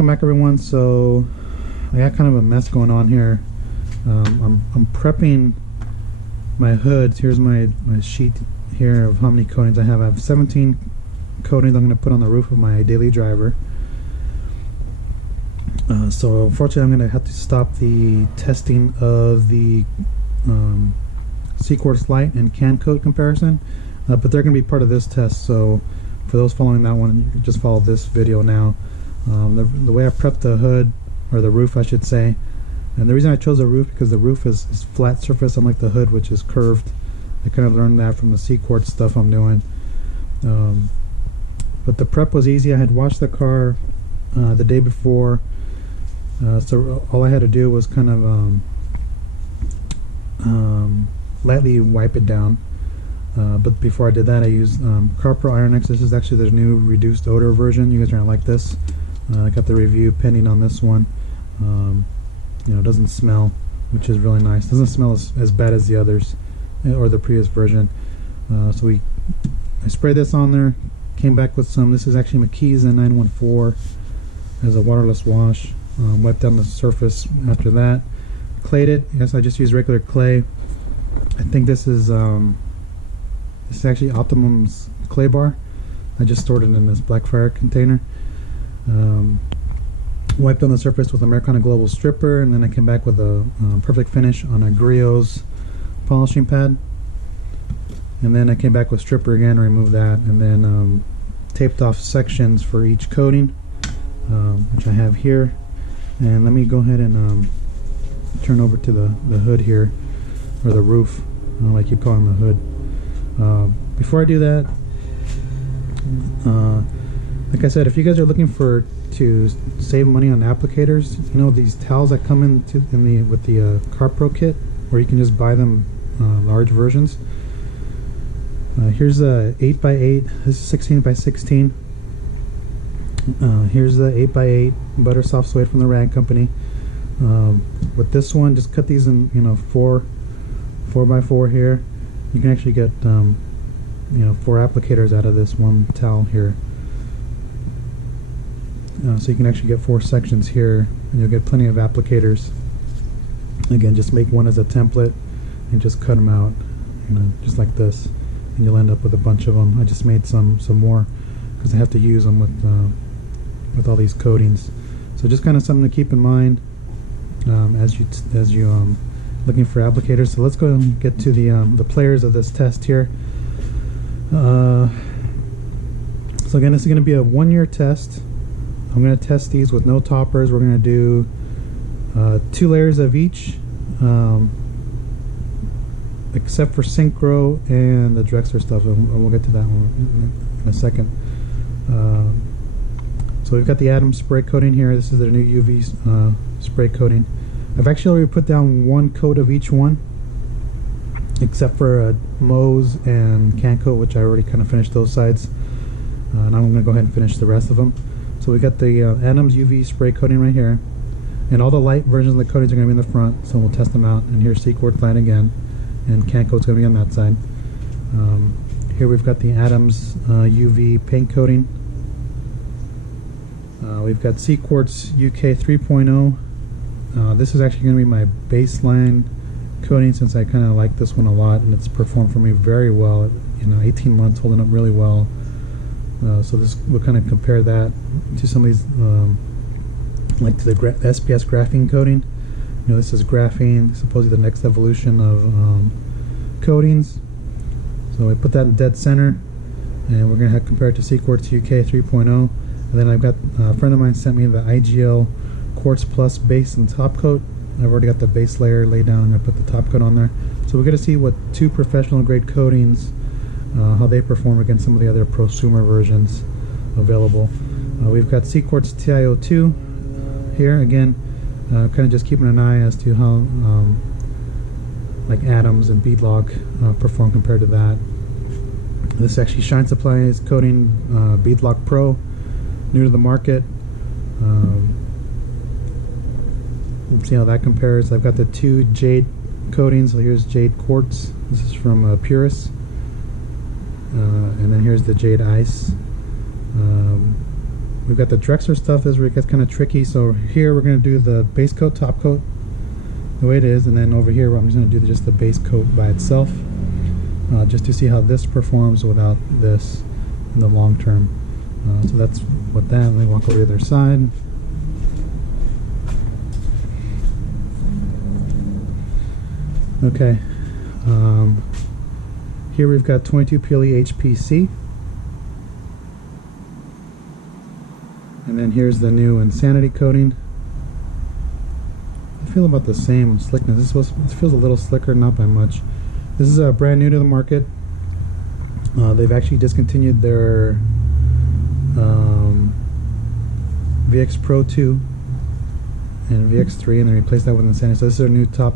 welcome back everyone. So I got kind of a mess going on here. I'm prepping my hoods. Here's my sheet here of how many coatings I have. I have 17 coatings I'm going to put on the roof of my daily driver. So unfortunately I'm going to have to stop the testing of the C-Quartz Light and can coat comparison, but they're going to be part of this test. So for those following that one, you can just follow this video now. The way I prepped the hood, or the roof I should say, and the reason I chose the roof because the roof is flat surface, unlike the hood which is curved. I kind of learned that from the C-Quartz stuff I'm doing. But the prep was easy. I had washed the car the day before, so all I had to do was kind of lightly wipe it down. But before I did that, I used Carpro Iron X. This is actually the new reduced odor version. You guys are gonna like this. I got the review pending on this one. You know, it doesn't smell, which is really nice. Doesn't smell as bad as the others or the previous version. So I sprayed this on there. Came back with some. This is actually McKee's N914 as a waterless wash. Wiped down the surface after that. Clayed it. Yes, I just used regular clay. I think this is actually Optimum's clay bar. I just stored it in this Blackfire container. Wiped on the surface with Americana Global Stripper, and then I came back with a perfect finish on a Griot's polishing pad. And then I came back with stripper again, removed that, and then taped off sections for each coating, which I have here. And let me go ahead and turn over to the hood here, or the roof. I don't like keep calling the hood. Before I do that, like I said, if you guys are looking to save money on applicators, you know these towels that come with the CarPro kit, or you can just buy them large versions. Here's a 8x8. This is 16x16. Here's the 8x8 butter soft suede from the Rag Company. With this one, just cut these in 4x4 here. You can actually get 4 applicators out of this one towel here. So you can actually get 4 sections here, and you'll get plenty of applicators. Again, just make one as a template and just cut them out, just like this, and you'll end up with a bunch of them. I just made some more because I have to use them with all these coatings. So just kind of something to keep in mind as you looking for applicators. So let's go and get to the players of this test here. So again, this is going to be a 1-year test. I'm going to test these with no toppers. We're going to do 2 layers of each, except for Synchro and the Drexler stuff, and we'll get to that one in a second. So we've got the Adams spray coating here. This is their new UV spray coating. I've actually already put down 1 coat of each one, except for Moe's and can coat, which I already kind of finished those sides. And I'm going to go ahead and finish the rest of them. So we got the Adams UV spray coating right here, and all the light versions of the coatings are going to be in the front, so we'll test them out. And here's C-Quartz Light again, and can coat's going to be on that side. Here we've got the Adams UV paint coating. We've got C-Quartz UK 3.0. This is actually going to be my baseline coating, since I kind of like this one a lot, and it's performed for me very well. 18 months, holding up really well. So we'll kind of compare that to some of these, like to the SPS graphene coating. This is graphene, supposedly the next evolution of coatings. So I put that in dead center, and we're going to compare it to C-Quartz UK 3.0. And then I've got a friend of mine sent me the IGL Quartz Plus base and top coat. I've already got the base layer laid down. I'm going to put the top coat on there. So we're going to see what 2 professional grade coatings, how they perform against some of the other prosumer versions available. We've got C-Quartz TiO2 here. Again, kind of just keeping an eye as to how like Adams and Beadlock perform compared to that. This is actually Shine Supply's coating Beadlock Pro, new to the market. Let's see how that compares. I've got the 2 jade coatings. So here's Jade Quartz. This is from Purist. 'em. And then here's the Jade Ice. We've got the Drexler stuff. This is where it gets kind of tricky. So here we're going to do the base coat, top coat, the way it is, and then over here I'm just going to do just the base coat by itself, just to see how this performs without this in the long term. So that's what that. Let me walk over to the other side. Okay, here we've got 22 PLE HPC, and then here's the new Insanity coating. I feel about the same slickness. This feels a little slicker, not by much. This is brand new to the market. They've actually discontinued their VX Pro 2 and VX 3, and they replaced that with Insanity. So this is their new top,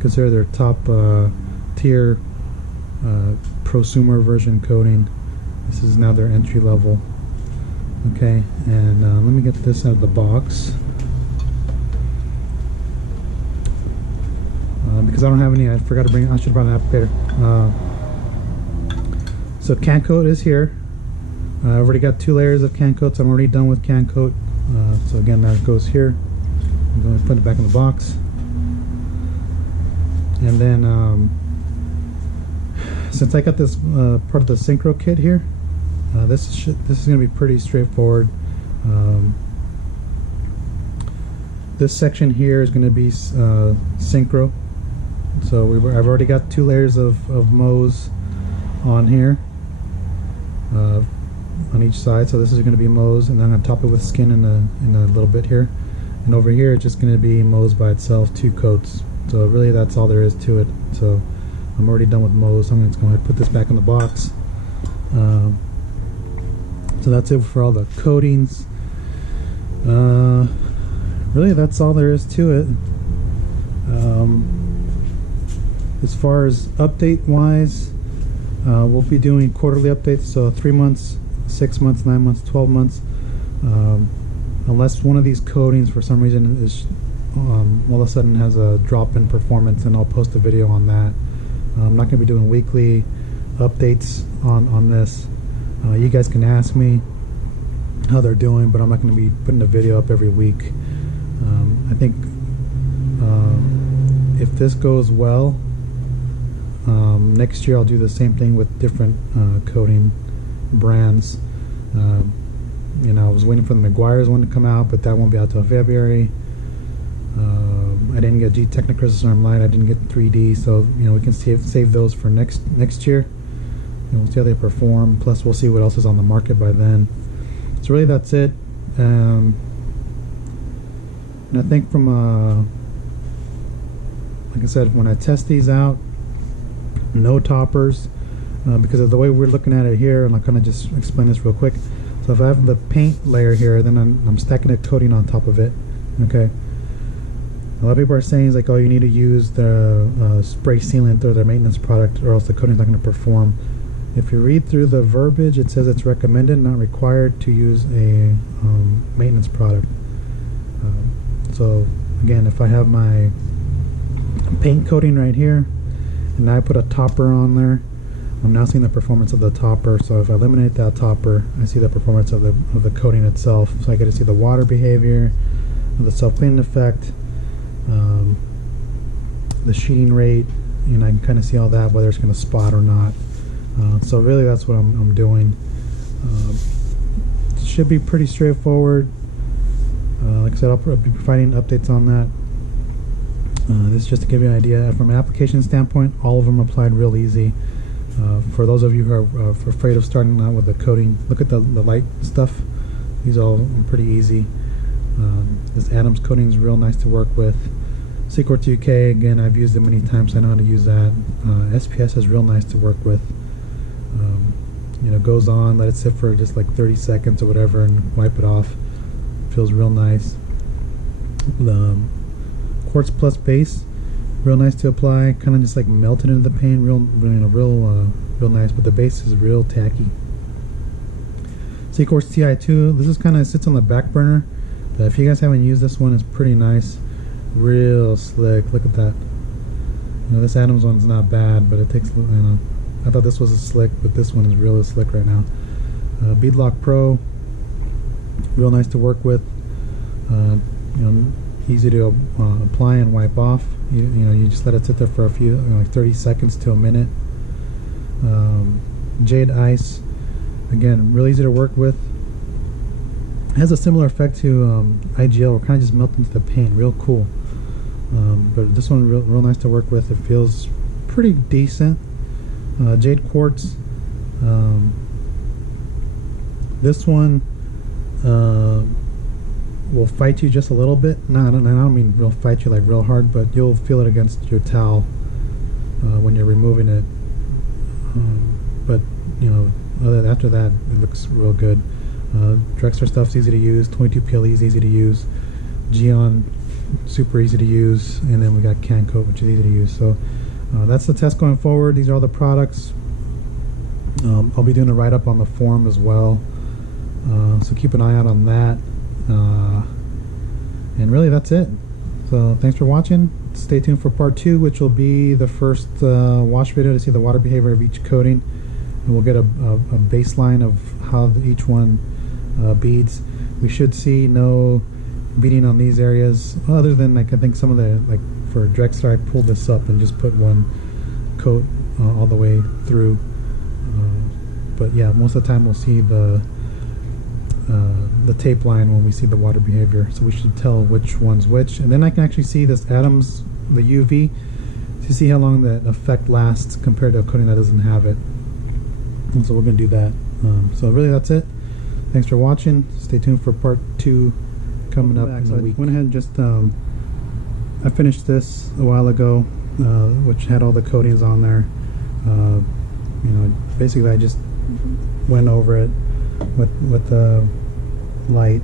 consider their top tier prosumer version coating. This is now their entry level. Okay, and let me get this out of the box. Because I don't have any, I forgot to bring, I should have brought an applicator. So can coat is here. I've already got 2 layers of can coat, so I'm already done with can coat. So again, that goes here. I'm going to put it back in the box. And then, since I got this part of the synchro kit here, this is going to be pretty straightforward. This section here is going to be synchro. So I've already got 2 layers of Mo's on here, on each side. So this is going to be Mo's, and then I'm going to top it with skin in a little bit here. And over here it's just going to be Mo's by itself, 2 coats. So really that's all there is to it. So I'm already done with Mo's. I'm just going to put this back in the box. So that's it for all the coatings. Really that's all there is to it. As far as update wise, we'll be doing quarterly updates, so 3 months, 6 months, 9 months, 12 months. Unless one of these coatings for some reason is all of a sudden has a drop in performance, and I'll post a video on that. I'm not going to be doing weekly updates on this. You guys can ask me how they're doing, but I'm not going to be putting a video up every week. I think if this goes well, next year I'll do the same thing with different coating brands. You know, I was waiting for the McGuire's one to come out, but that won't be out till February. I didn't get G Technic Storm Light. I didn't get 3D, so you know we can save those for next year. And we'll see how they perform. Plus, we'll see what else is on the market by then. So really, that's it. And I think from like I said, when I test these out, no toppers, because of the way we're looking at it here, and I'll kind of just explain this real quick. So if I have the paint layer here, then I'm stacking a coating on top of it. Okay. A lot of people are saying is like, oh, you need to use the spray sealant or the maintenance product, or else the coating's not going to perform. If you read through the verbiage, it says it's recommended, not required, to use a maintenance product. So again, if I have my paint coating right here, and I put a topper on there, I'm now seeing the performance of the topper. So if I eliminate that topper, I see the performance of the coating itself. So I get to see the water behavior, the self-cleaning effect, the sheeting rate, and I can kind of see all that, whether it's going to spot or not. So really that's what I'm doing. It should be pretty straightforward. Like I said, I'll be providing updates on that. This is just to give you an idea. From an application standpoint, all of them applied real easy. For those of you who are afraid of starting out with the coating, look at the light stuff. These all are pretty easy. This Adams coating is real nice to work with. Seaquartz UK, again, I've used it many times, so I know how to use that. SPS is real nice to work with. You know, goes on, let it sit for just like 30 seconds or whatever, and wipe it off. Feels real nice. The Quartz Plus base, real nice to apply, kind of just like melted into the paint, real nice, but the base is real tacky. Seaquartz TI2, this is kind of sits on the back burner. If you guys haven't used this one, it's pretty nice, real slick. Look at that. You know, this Adams one's not bad, but it takes, you know, I thought this was a slick, but this one is really slick right now. Beadlock Pro, Real nice to work with. You know, easy to apply and wipe off. You know, you just let it sit there for a few, like 30 seconds to a minute. Jade ice, again, real easy to work with. Has a similar effect to IGL, where kind of just melt into the paint. Real cool. But this one real nice to work with. It feels pretty decent. Jade quartz. This one will fight you just a little bit. No, I don't mean real fight you like real hard, but you'll feel it against your towel when you're removing it. But you know, after that, it looks real good. Drexler stuff's easy to use. 22 PLE is easy to use. Geon, super easy to use. And then we got Can Coat, which is easy to use. So that's the test going forward. These are all the products. I'll be doing a write-up on the forum as well. So keep an eye out on that. And really, that's it. So thanks for watching. Stay tuned for part 2, which will be the first wash video to see the water behavior of each coating. And we'll get a baseline of how each one beads. We should see no beading on these areas, other than like I think some of the, like for Drexler, I pulled this up and just put one coat all the way through. But yeah, most of the time we'll see the tape line when we see the water behavior, so we should tell which one's which. And then I can actually see this atoms, the UV, to see how long that effect lasts compared to a coating that doesn't have it. And so we're going to do that. So really, that's it. Thanks for watching. Stay tuned for part 2 coming up in a week. I went ahead and just I finished this a while ago, which had all the coatings on there. You know, basically I just went over it with the light,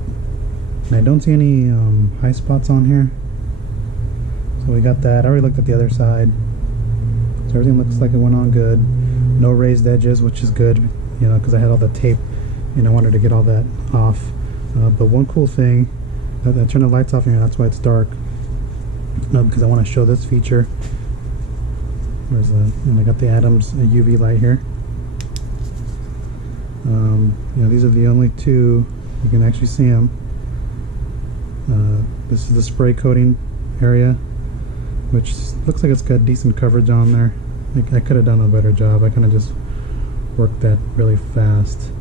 and I don't see any high spots on here. So we got that. I already looked at the other side, so everything looks like it went on good. No raised edges, which is good, you know, because I had all the tape and I wanted to get all that off. But one cool thing, I turned the lights off here, that's why it's dark, because I want to show this feature. There's and I got the Atoms UV light here. You know, these are the only two you can actually see them. This is the spray coating area, which looks like it's got decent coverage on there. I could have done a better job. I kind of just worked that really fast.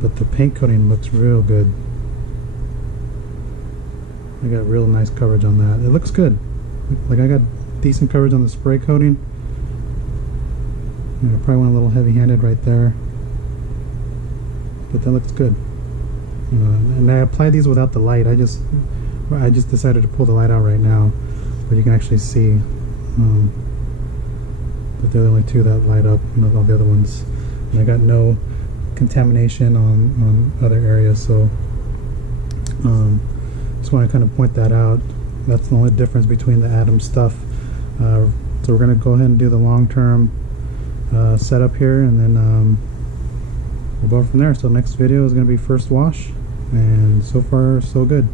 But the paint coating looks real good. I got real nice coverage on that. It looks good. Like I got decent coverage on the spray coating. I probably went a little heavy-handed right there, but that looks good. And I applied these without the light. I just decided to pull the light out right now, but you can actually see that they're the only two that light up. You know, all the other ones, and I got no contamination on other areas. So just want to kind of point that out. That's the only difference between the Atom stuff. So we're going to go ahead and do the long-term setup here, and then we'll go from there. So next video is going to be first wash, and so far so good.